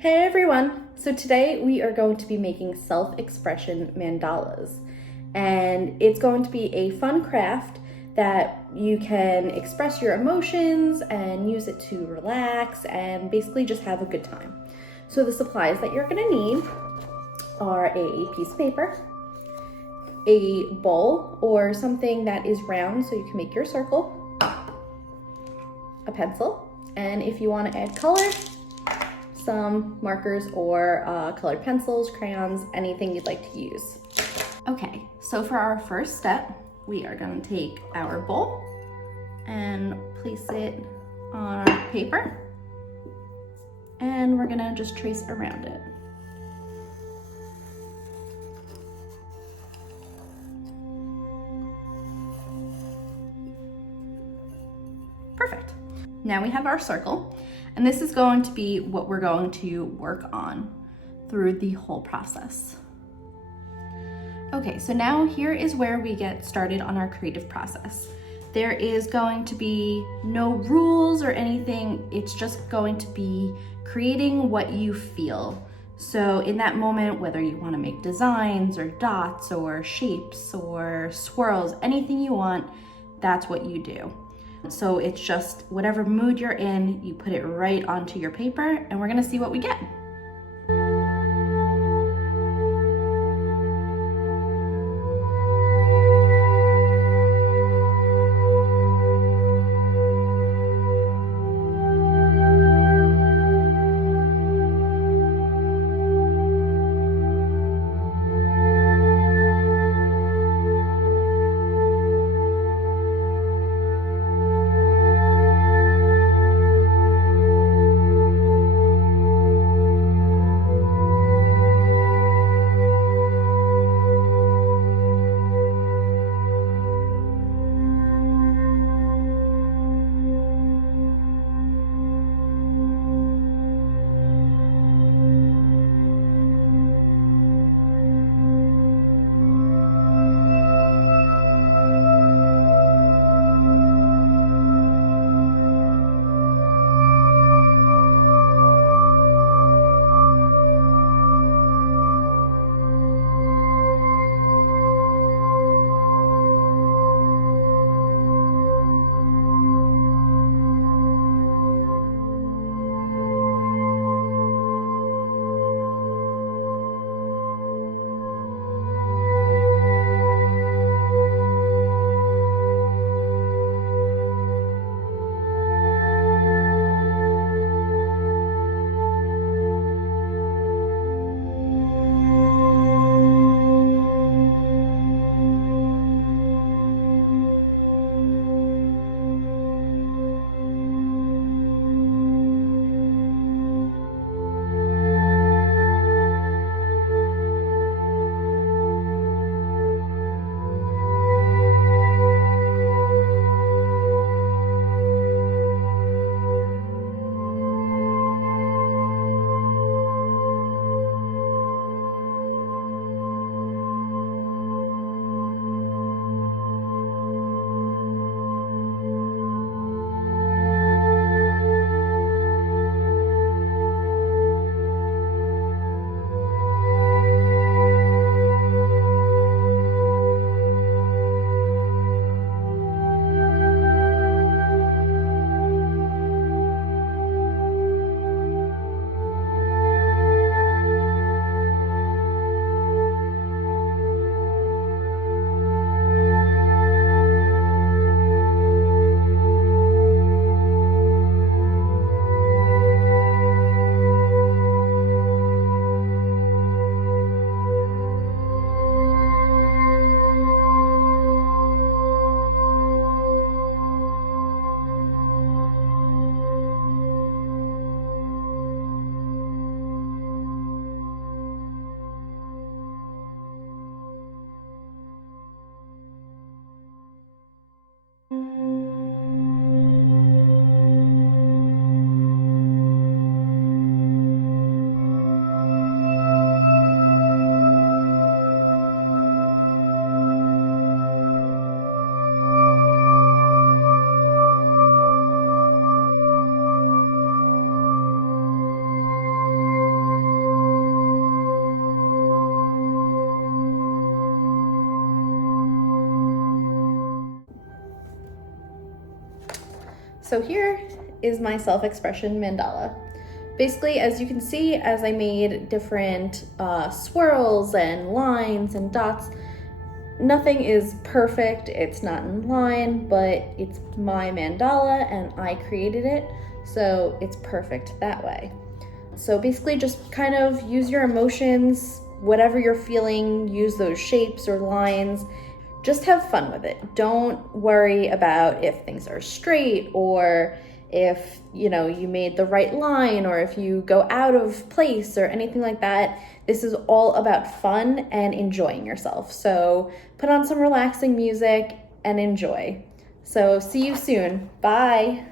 Hey everyone! So today we are going to be making self-expression mandalas, and it's going to be a fun craft that you can express your emotions and use it to relax and basically just have a good time. So the supplies that you're going to need are a piece of paper, a bowl or something that is round so you can make your circle, a pencil, and if you want to add color, some markers or colored pencils, crayons, anything you'd like to use. Okay, so for our first step, we are going to take our bowl and place it on our paper, and we're going to just trace around it. Perfect. Now we have our circle, and this is going to be what we're going to work on through the whole process. Okay, so now here is where we get started on our creative process. There is going to be no rules or anything. It's just going to be creating what you feel. So in that moment, whether you want to make designs or dots or shapes or swirls, anything you want, that's what you do. So it's just whatever mood you're in, you put it right onto your paper, and we're gonna see what we get. So here is my self-expression mandala. Basically, as you can see, as I made different swirls and lines and dots, nothing is perfect, it's not in line, but it's my mandala and I created it, so it's perfect that way. So basically just kind of use your emotions, whatever you're feeling, use those shapes or lines. Just have fun with it. Don't worry about if things are straight or if you made the right line or if you go out of place or anything like that. This is all about fun and enjoying yourself. So put on some relaxing music and enjoy. So see you soon. Bye.